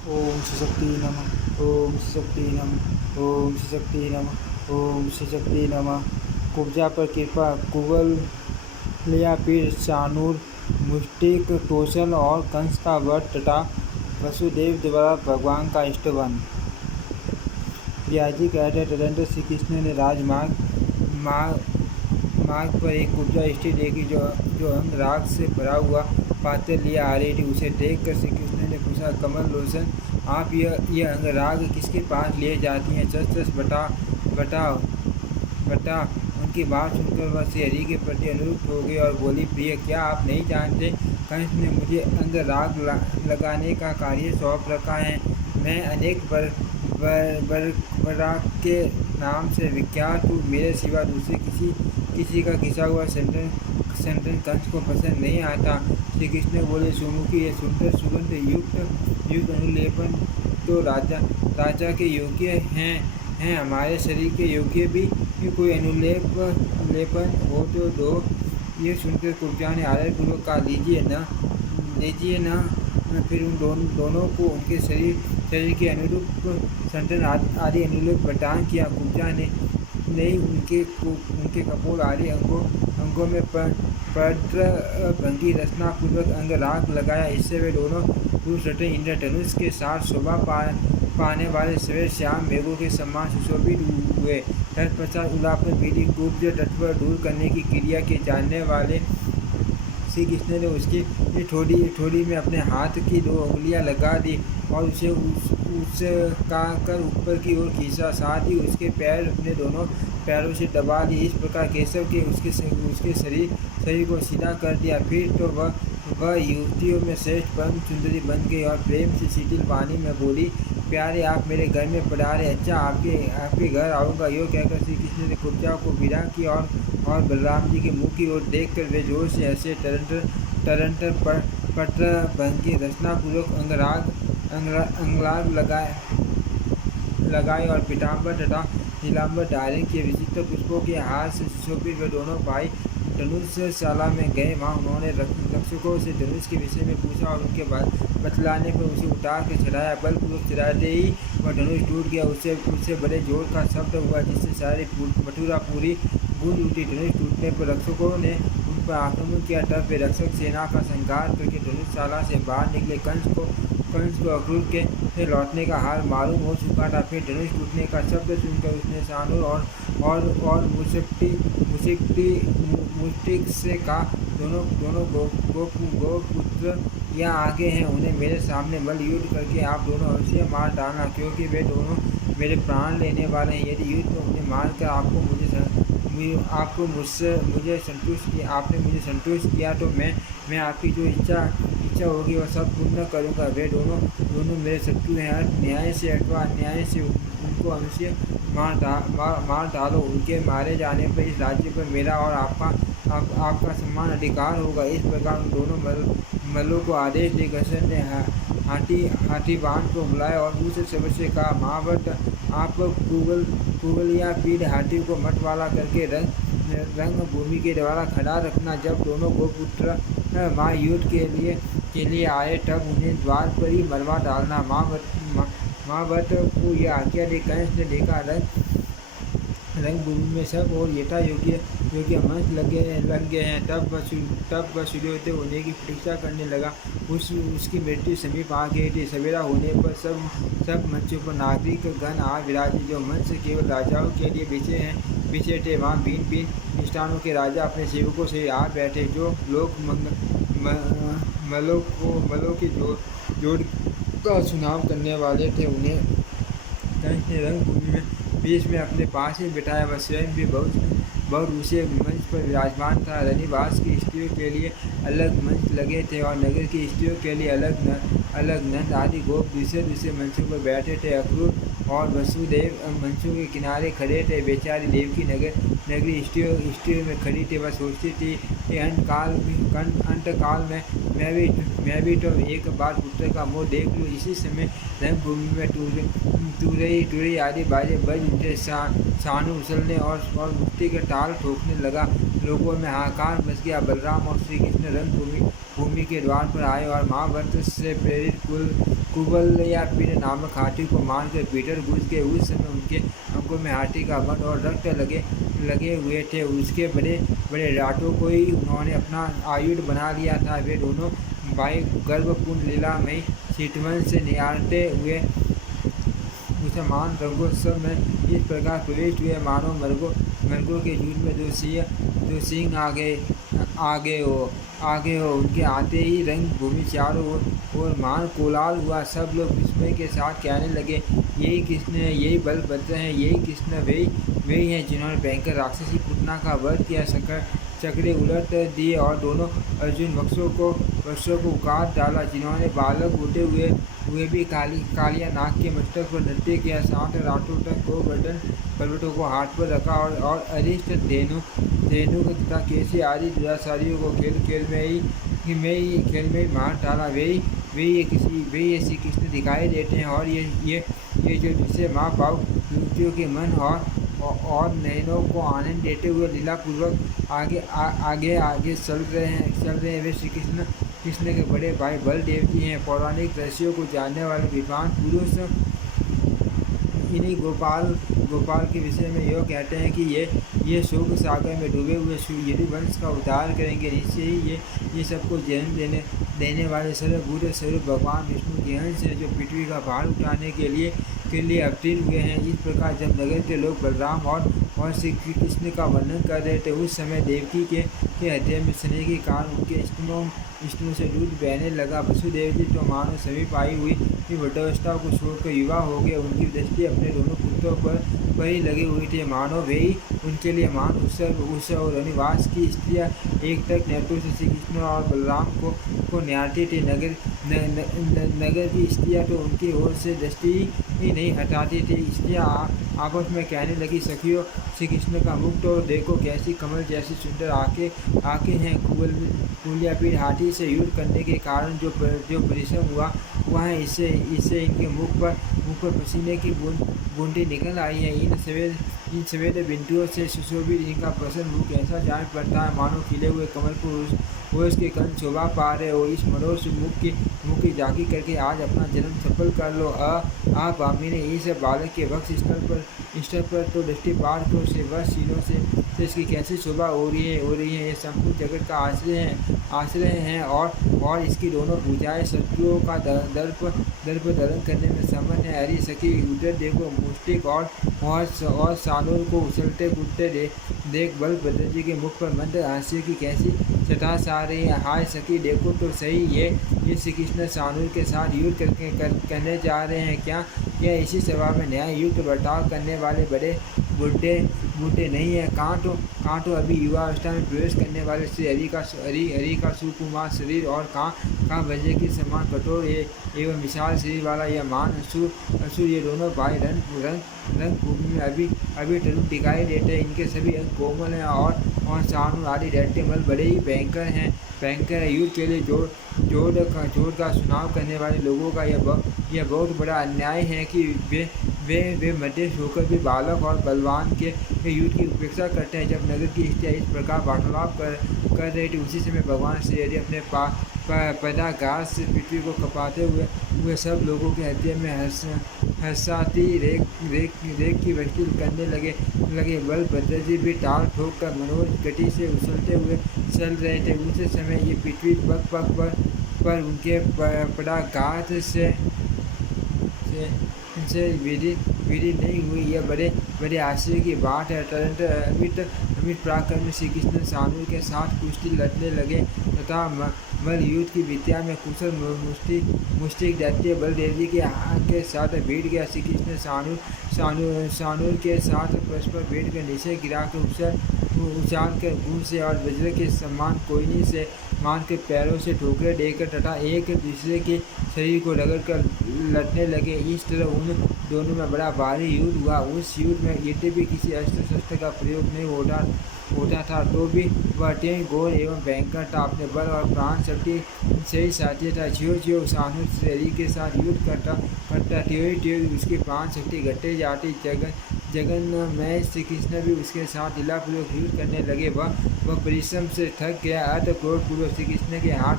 ओम शिशक्ति नमः। ओम शिशक्ति नमः। ओम शिशक्ति नमः। ओम शिशक्ति नमः। कुब्जा पर कृपा। कुबल लिया पीर चानूर मुष्टिक टोचल और कंस का वध तथा वसुदेव द्वारा भगवान का इष्टवन। प्रियाजी कहते तदंतर श्री कृष्ण ने राजमार्ग मार्ग पर एक कुब्जा स्त्री देखी जो अंग राग से भरा हुआ पात्र लिया आ रही थी। उसे देखकर श्री कृष्ण ने पूछा, कमल लोचन, आप यह अंग राग किसके पास लिए जाती हैं? सच सच बता। उनकी बात सुनकर वह श्री हरि के प्रति अनुरुक्त हो गई और बोली, प्रिय, क्या आप नहीं जानते? कंस ने मुझे अंग राग लगाने का कार्य सौंप रखा है। मैं अनेक बराक के नाम से विख्यात हूँ। मेरे सिवा दूसरे किसी का घिसा हुआ संतन कंस को पसंद नहीं आता। श्री कृष्ण बोले, सुमुखी, ये सुंदर सुगंध युक्त अनुलेपन तो राजा के योग्य हैं। हमारे शरीर के योग्य भी कोई लेपन हो तो दो। ये सुनकर कुब्जा ने आदरपूर्वक कहा, लीजिए न। फिर उन दोनों को उनके शरीर के अनुरूप संतन आदि अनुरूप प्रदान किया। कुब्जा ने उनके कपोल आदि अंगों में पवित्र भंगी रचना पूर्वक अंग राग लगाया। इससे वे दोनों पुरुष रत्न इंद्रधनुष के साथ शोभा पाने वाले सवेर श्याम मेघों के समान सुशोभित हुए। तत्पश्चात उलापन विधि कुब्ज तत्व दूर करने की क्रिया के जानने वाले श्री कृष्ण ने उसकी ठोड़ी में अपने हाथ की 2 उंगलियां लगा दी और उसे उसका कर ऊपर की ओर खींचा। साथ ही उसके पैर अपने दोनों पैरों से दबा लिए। इस प्रकार केशव के उसके शरीर को सीधा कर दिया। फिर तो वह युवतियों में श्रेष्ठ परम सुंदरी बन गई और प्रेम से शीतल वाणी में बोली, प्यारे, आप मेरे घर में पधारे। अच्छा, आपके घर आऊँगा। यो कहकर श्री कृष्ण ने कुब्जा को विदा किया और बलराम जी के मुँह की ओर देखकर वे जोर से हंसे। तरंतर पत्र भंगी रचना पूर्वक अंगराग लगाए और पीताम्बर तथा नीलाम्बर धारण किए। विचित्र पुष्पों के हार से सुशोभित वे दोनों भाई धनुषशाला में गए। वहाँ उन्होंने रक्षकों से धनुष के विषय में पूछा और उनके बतलाने पर उसे उतार के चढ़ाया। बलपूर्वक चढ़ाते ही वह धनुष टूट गया। उससे बड़े जोर का शब्द हुआ जिससे सारी मथुरा पूरी गूंज उठी। धनुष टूटने पर रक्षकों ने उन पर आक्रमण किया। तब वे रक्षक सेना का संहार करके धनुषशाला से बाहर निकले। कंस को अक्रूर के लौटने का हाल मालूम हो चुका था। फिर धनुष टूटने का शब्द सुनकर उसने सानूर और मुष्टिक से कहा, दोनों गोपुत्र यहाँ आगे हैं। उन्हें मेरे सामने बल युद्ध करके आप दोनों अवश्य मार डालना, क्योंकि वे दोनों मेरे प्राण लेने वाले हैं। यदि युद्ध में उन्हें मारकर मुझे संतुष्ट किया तो मैं आपकी जो इच्छा होगी वह सब पूर्ण करूँगा। वे दोनों मेरे शत्रु हैं। न्याय से अथवा अन्याय से उनको अवश्य मार डालो। उनके मारे जाने पर इस राज्य पर मेरा और आपका समान अधिकार होगा। इस प्रकार उन दोनों मल्लों को आदेश दे घर्षण ने हाथीवान को बुलाया और दूसरे शब्द से कहा, महावत, आप कुबलिया पीढ़ हाथी को मतवाला करके रंग भूमि के द्वारा खड़ा रखना। जब दोनों गोपुत्र महायुद्ध के लिए आए तब उन्हें द्वार पर ही मरवा डालना। महावत को यह आज्ञा दे कंस ने देखा रंगभूमि में सब और यथा योग्य मंच लग गए हैं। तब वह सूर्योदय होने की प्रतीक्षा करने लगा। उसकी मृत्यु समीप आ गई थी। सवेरा होने पर सब मंचों पर नागरिक गण आ विराजे। जो मंच केवल राजाओं के लिए बिछे थे, वहाँ भिन्न निष्ठानों के राजा अपने सेवकों से आ बैठे। जो लोग मलों के जोड़ का चुनाव करने वाले थे, उन्हें कंस ने रंगभूमि में बीच में अपने पास ही बिठाया। वह स्वयं भी बहुत ऊँचे मंच पर विराजमान था। रनिवास की स्त्रियों के लिए अलग मंच लगे थे और नगर की स्त्रियों के लिए अलग नंद आदि गोप दूसरे मंचों पर बैठे थे। अक्रूर और वसुदेव मंचों के किनारे खड़े थे। बेचारी देवकी नगरी स्त्रियों में खड़ी थी। वह सोचती थी, अंत काल में मैं भी तो एक बार पुत्र का मुँह देख लूँ। इसी समय रंगभूमि में तुरई आदि बाजे बज उठे। सानू उछलने और मुक्ति के ताल ठोकने लगा। लोगों में हाहाकार मच गया। बलराम और श्री कृष्ण रंगभूमि भूमि के द्वार पर आए और महाभारत से प्रेरित कुबल या पिंड नामक हाथी को मारकर पीटर घुस गए। उस समय उनके अंगों में हाथी का वध और रक्त लगे हुए थे। उसके बड़े बड़े राटों को ही उन्होंने अपना आयुध बना लिया था। वे दोनों भाई गर्भपूर्ण लीलामयी चितवन से निहारते हुए मुसलमान रंगोत्सव में इस प्रकार प्रविष्ट हुए मानो मृगों के झुंड में दो सिंह आगे हो। उनके आते ही रंग भूमि चारों ओर मान कोलाहल हुआ। सब लोग विस्मय के साथ कहने लगे, यही कृष्ण है, यही बलभद्र हैं, यही कृष्ण वही हैं जिन्होंने भयंकर राक्षसी पुतना का वध किया। चक्रे उलट दिए और दोनों अर्जुन वृक्षों को काट डाला। जिन्होंने बालक होते हुए भी कालिया नाग के मस्तक पर नृत्य किया। 60 रातों तक दो पर्वतों को हाथ पर रखा और अरिष्ट धेनु तथा केसी आदि दुराचारियों को खेल में ही मार डाला। वे श्री कृष्ण दिखाई देते हैं और ये जो जिसे माँ बाप युवतियों के मन और नयनों को आनंद देते हुए लीला पूर्वक आगे चल रहे हैं। वे श्री कृष्ण के बड़े भाई बलदेव जी हैं। पौराणिक रहस्यों को जानने वाले विद्वान पुरुष इन्हीं गोपाल के विषय में यह कहते हैं कि ये शोक सागर में डूबे हुए यदुवंश का उद्धार करेंगे। निश्चय ही ये सबको जन्म देने वाले सर्वभूत स्वरूप भगवान विष्णु के अंश हैं, जो पृथ्वी का भार उठाने के लिए अवतीर्ण हुए हैं। इस प्रकार जब नगर के लोग बलराम और श्री कृष्ण का वर्णन कर रहे थे, उस समय देवकी के हृदय में स्नेह के कारण उनके स्तनों से दूध बहने लगा। वसुदेव जी तो मानो समीप आई हुई वृद्धावस्था को छोड़कर युवा हो गए। उनकी दृष्टि अपने दोनों पुत्रों पर ही लगी हुई थी, मानो वे ही उनके लिए मान उत्सव और अनिवास की स्त्रियाँ एक तक नेत्रों से श्री कृष्ण और बलराम को निहारती थी। नगर की स्त्रियाँ तो उनकी ओर से दृष्टि ही नहीं हटाती थी। स्त्रियाँ आपस में कहने लगी, सखियों, श्री कृष्ण का मुख तो देखो, कैसी कमल जैसी सुंदर आंखें हैं। कुलिया पीठ हाथी से युद्ध करने के कारण जो परिश्रम हुआ है, इससे इनके मुख पर पसीने की बूंदें निकल आई है। इन सफेद बिंदुओं से सुशोभित इनका प्रसन्न मुख ऐसा जान पड़ता है मानो खिले हुए कमल को उसके कंध शोभा पा रहे हो। इस मनोज मुख की झांकी करके आज अपना जन्म सफल कर लो। भामी ने इस बालक के वक्ष स्थल पर तो दृष्टिपात को से वह सीनों से इसकी कैसी शोभा हो रही है। ये संपूर्ण जगत का आश्रय हैं और इसकी दोनों भुजाएं शत्रुओं का दर्प धारण करने में समर्थ है। हरी सखी उधर देखो, मुष्टिक और सानूर को उछलते कूदते देख बलभद्र जी के मुख पर मंद हास्य की कैसी चटास आ रही है। हाय सखी, देखो तो सही, ये श्री कृष्ण सानूर के साथ युद्ध करने जा रहे हैं क्या इसी सभा में न्याय युक्त बर्ताव करने वाले बड़े बूढ़े नहीं है। कहाँ तो अभी युवावस्था में प्रवेश करने वाले श्री हरि का सुकुमार शरीर और कहाँ वज्र के समान कठोर एवं विशाल शरीर वाला यह मान असुर ये दोनों भाई रंग भूमि में अभी तरुण दिखाई देते हैं। इनके सभी अंग कोमल हैं और सानू आदि दैत्य मल बड़े ही भयंकर हैं। युद्ध के लिए जोड़ का चुनाव करने वाले लोगों का यह बहुत बड़ा अन्याय है कि वे मध्य होकर भी बालक और बलवान के युद्ध की उपेक्षा करते हैं। जब नगर की स्त्रियाँ इस प्रकार वार्तालाप कर रही थी, उसी समय भगवान श्री हरि अपने पदाघात से पृथ्वी को कपाते हुए सब लोगों के हृदय में हर्षाती रेख की वृष्टि करने लगे। बलभद्र जी भी ताल ठोक कर मनोज गति से उछलते हुए चल रहे थे। उस समय ये पृथ्वी पग पर उनके पदाघात से विदित नहीं हुई। यह बड़े आश्चर्य की बात है। तुरंत अमित पराक्रम श्री कृष्ण सानू के साथ कुश्ती लड़ने लगे तथा मल युद्ध की विद्या में कुशल मुष्टिक दैत्य बलदेव जी के साथ भिड़ गया। श्री कृष्ण सानूर के साथ परस्पर भिड़ कर नीचे गिरा कर उछाल कर भूमि से और वज्र के समान कोयनी से मार के पैरों से ठोकरे देकर तथा एक दूसरे के शरीर को रगड़ कर लड़ने लगे। इस तरह उन दोनों में बड़ा भारी युद्ध हुआ। उस युद्ध में यद्यपि किसी अस्त्र शस्त्र का प्रयोग नहीं होता था तो भी वह अत्यंत घोर एवं भयंकर था। अपने बल और प्राण शक्ति से ही साथी था। ज्यों ज्यों शानू शरीर के साथ युद्ध करता करता त्यों त्यों उसकी प्राण शक्ति घटती जाती। जगन में श्री कृष्ण भी उसके साथ लीलापूर्वक युद्ध करने लगे। वह परिश्रम से थक गया। अतः क्रोधपूर्वक श्री कृष्ण के हाथ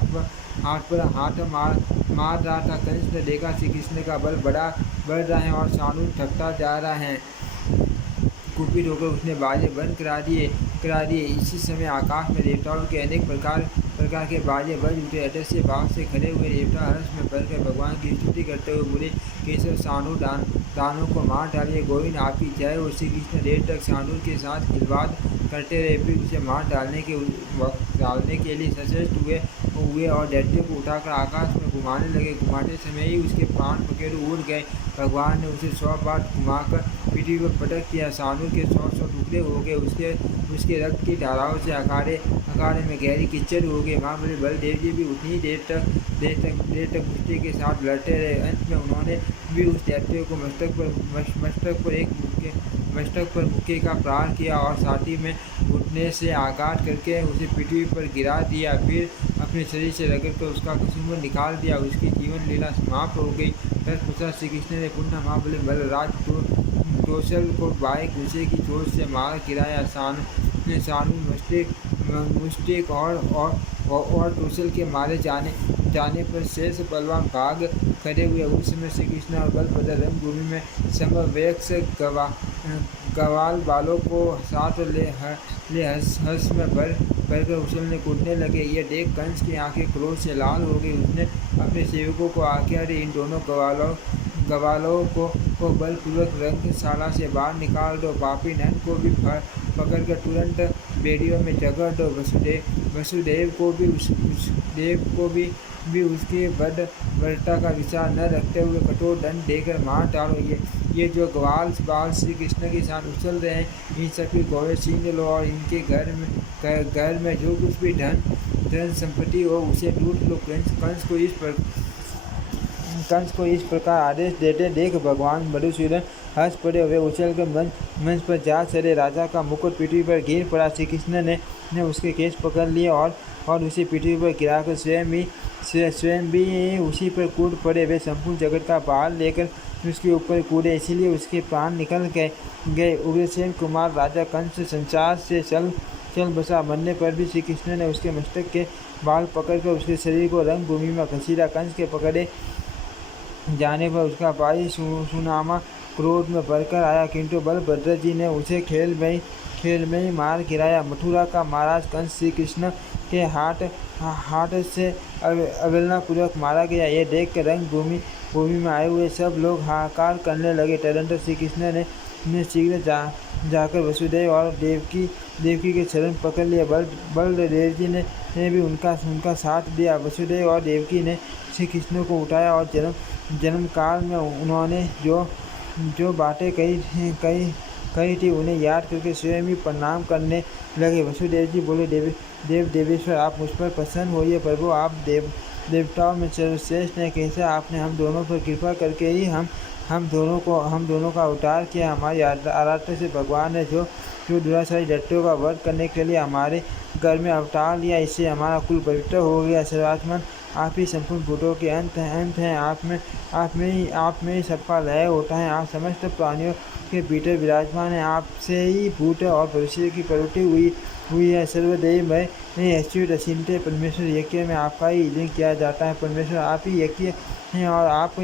मार रहा था। कंस ने देखा श्री कृष्ण का बल बढ़ रहा है और शानू थकता जा रहा है। कुपित होकर उसने बाजे बंद करा दिए। इसी समय आकाश में देवताओं के अनेक प्रकार के बाजे बज उठे। अदृश्य भाव से खड़े हुए देवता हर्ष में भरकर भगवान की स्तुति करते हुए बोले, केशव शानू दानों को मार डालिए। गोविंद आपकी जय हो। श्री कृष्ण देर तक शानू के साथ खिलवाड़ करते रहे। फिर उसे मार डालने के लिए सशक्त हुए और दैत्य को उठाकर आकाश में घुमाने लगे। घुमाते समय ही उसके प्राण पखेरु उड़ गए। भगवान ने उसे 100 बार घुमाकर पृथ्वी पर पटक दिया। शानू के 100 टुकड़े हो गए। उसके रक्त की धाराओं से अखाड़े में गहरी कीचड़ हो गई। महाबली बलदेव जी भी उतनी देर तक कुश्ती के साथ लड़ते रहे। अंत में उन्होंने भी उस दैत्य को मस्तक पर मुक्के का प्रहार किया और छाती में घुटने से आघात करके उसे पृथ्वी पर गिरा दिया। फिर अपने शरीर से रगड़कर उसका कसूमर निकाल दिया। उसकी जीवन लीला समाप्त हो गई। तत्पश्चात श्री कृष्ण ने पुनः महाबली बलराज कौशल को बाएं घुसे की चोट से मार गिराया। शानू मुष्टिक और कौशल के मारे जाने पर शेष बलवान भाग खड़े हुए। उस समय श्री कृष्ण और बलभद्र रंगभूमि में समवेत गवाल बालों को साथ ले हंस में भरकर उछलने कूदने लगे। यह देख कंस की आंखें क्रोध से लाल हो गई। उसने अपने सेवकों को आज्ञा दी, इन दोनों गवालों को बलपूर्वक रंगशाला से बाहर निकाल दो। पापी नंद को भी पकड़कर तुरंत बेड़ियों में जकड़ दो। वसुदेव को भी उसकी बर्ता का विचार न रखते हुए कठोर दंड देकर मार डालो। ये जो ग्वाल बाल श्री कृष्ण के साथ उछल रहे हैं, इन सबकी गौवें छीन लो और इनके घर में जो कुछ भी धन संपत्ति हो उसे लूट लो। कंस को इस प्रकार आदेश देते देख भगवान मधुसूदन हंस पड़े। वे उछलकर मंच पर जा चढ़े। राजा का मुकुट पृथ्वी पर गिर पड़ा। श्री कृष्ण ने उसके केश पकड़ लिए और उसे पृथ्वी पर गिराकर स्वयं भी उसी पर कूद पड़े। वे संपूर्ण जगत का भार लेकर उसके ऊपर कूदे, इसीलिए उसके प्राण निकल गए। उग्रसेन कुमार राजा कंस संसार से चल बसा। मरने पर भी श्री कृष्ण ने उसके मस्तक के बाल पकड़कर उसके शरीर को रंगभूमि में घसीटा। कंस के पकड़े जाने पर उसका भाई सुनामा क्रोध में भरकर आया, किंतु बलभद्र जी ने उसे खेल में ही मार गिराया। मथुरा का महाराज कंस श्री कृष्ण के हाथ से अवहेलनापूर्वक मारा गया। यह देख कर रंगभूमि में आए हुए सब लोग हाहाकार करने लगे। तदनंतर श्री कृष्ण ने शीघ्र जाकर वसुदेव और देवकी के चरण पकड़ लिए। बलदेव जी ने भी उनका साथ दिया। वसुदेव और देवकी ने श्री कृष्ण को उठाया और जन्म काल में उन्होंने जो बातें कही थी उन्हें याद करके स्वयं ही प्रणाम करने लगे। वसुदेव जी बोले, देवेश्वर आप मुझ पर प्रसन्न होइए। प्रभु आप देवताओं में सर्वश्रेष्ठ हैं। कैसे आपने हम दोनों पर कृपा करके ही हम दोनों का उद्धार किया। हमारी आराधना से भगवान ने जो दुराचारी दैत्यों का वध करने के लिए हमारे घर में अवतार लिया, इससे हमारा कुल पवित्र हो गया। सर्वात्मन आप ही संपूर्ण भूतों के अंत हैं। आप में ही सबका लय होता है। आप समस्त प्राणियों के भीतर विराजमान हैं। आपसे ही भूत और भविष्य की प्रवृत्ति हुई है। सर्वदेव में अच्युत अचिंत्य परमेश्वर यज्ञ में आपका ही यज्ञ किया जाता है। परमेश्वर आप ही यज्ञ हैं और आप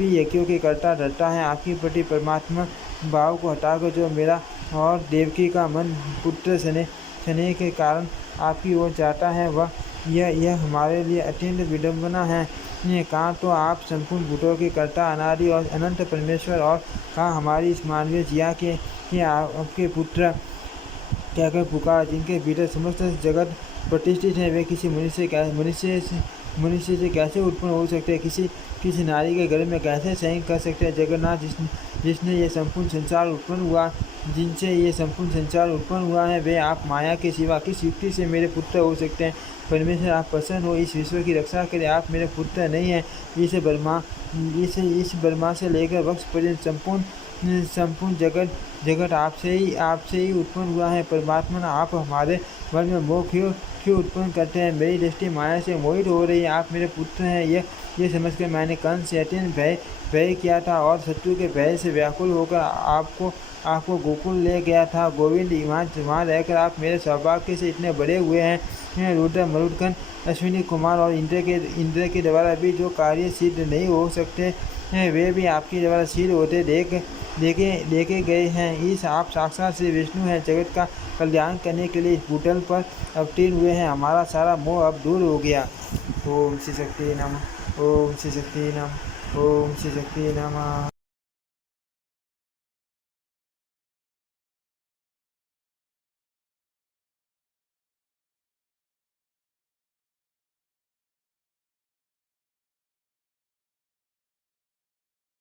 ही यज्ञों के कर्ता धर्ता हैं। आपके प्रति परमात्मा भाव को हटाकर जो मेरा और देवकी का मन पुत्र स्नेह के कारण आपकी ओर जाता है, वह यह हमारे लिए अत्यंत विडम्बना है। कहाँ तो आप संपूर्ण भूतों के कर्ता अनादि और अनंत परमेश्वर, और कहाँ हमारी इस मानवीय जिया के आपके पुत्र कहकर पुकार, जिनके भीतर समस्त जगत प्रतिष्ठित है। वे किसी मनुष्य से कैसे उत्पन्न हो सकते हैं? किसी नारी के घर में कैसे शयन कर सकते हैं? जगन्नाथ जिसने ये संपूर्ण संसार उत्पन्न हुआ, जिनसे ये संपूर्ण संसार उत्पन्न हुआ है, वे आप माया के सिवा किस युक्ति से मेरे पुत्र हो सकते हैं? परमेश्वर आप प्रसन्न हो, इस विश्व की रक्षा करें। आप मेरे पुत्र नहीं हैं। इस ब्रह्मा से लेकर वक्ष पर्यंत संपूर्ण जगत आपसे ही उत्पन्न हुआ है। परमात्मा, आप हमारे मन में मोह क्यों उत्पन्न करते हैं? मेरी दृष्टि माया से मोहित हो रही है। आप मेरे पुत्र हैं, ये समझकर मैंने कंस से अत्यंत भय किया था और शत्रु के भय से व्याकुल होकर आपको गोकुल ले गया था। गोविंद, वहाँ रहकर आप मेरे सौभाग्य से इतने बड़े हुए हैं। रुद्र, मरुदगण, अश्विनी कुमार और इंद्र के द्वारा भी जो कार्य सिद्ध नहीं हो सकते हैं, वे भी आपके द्वारा सिद्ध होते देखे गए हैं। इस आप साक्षात श्री विष्णु हैं, जगत का कल्याण करने के लिए इस भूतल पर अवतीर्ण हुए हैं। हमारा सारा मोह अब दूर हो गया। ओम श्री शक्ति नमः। ओम श्री शक्ति नमः। ओम श्री शक्ति नमः।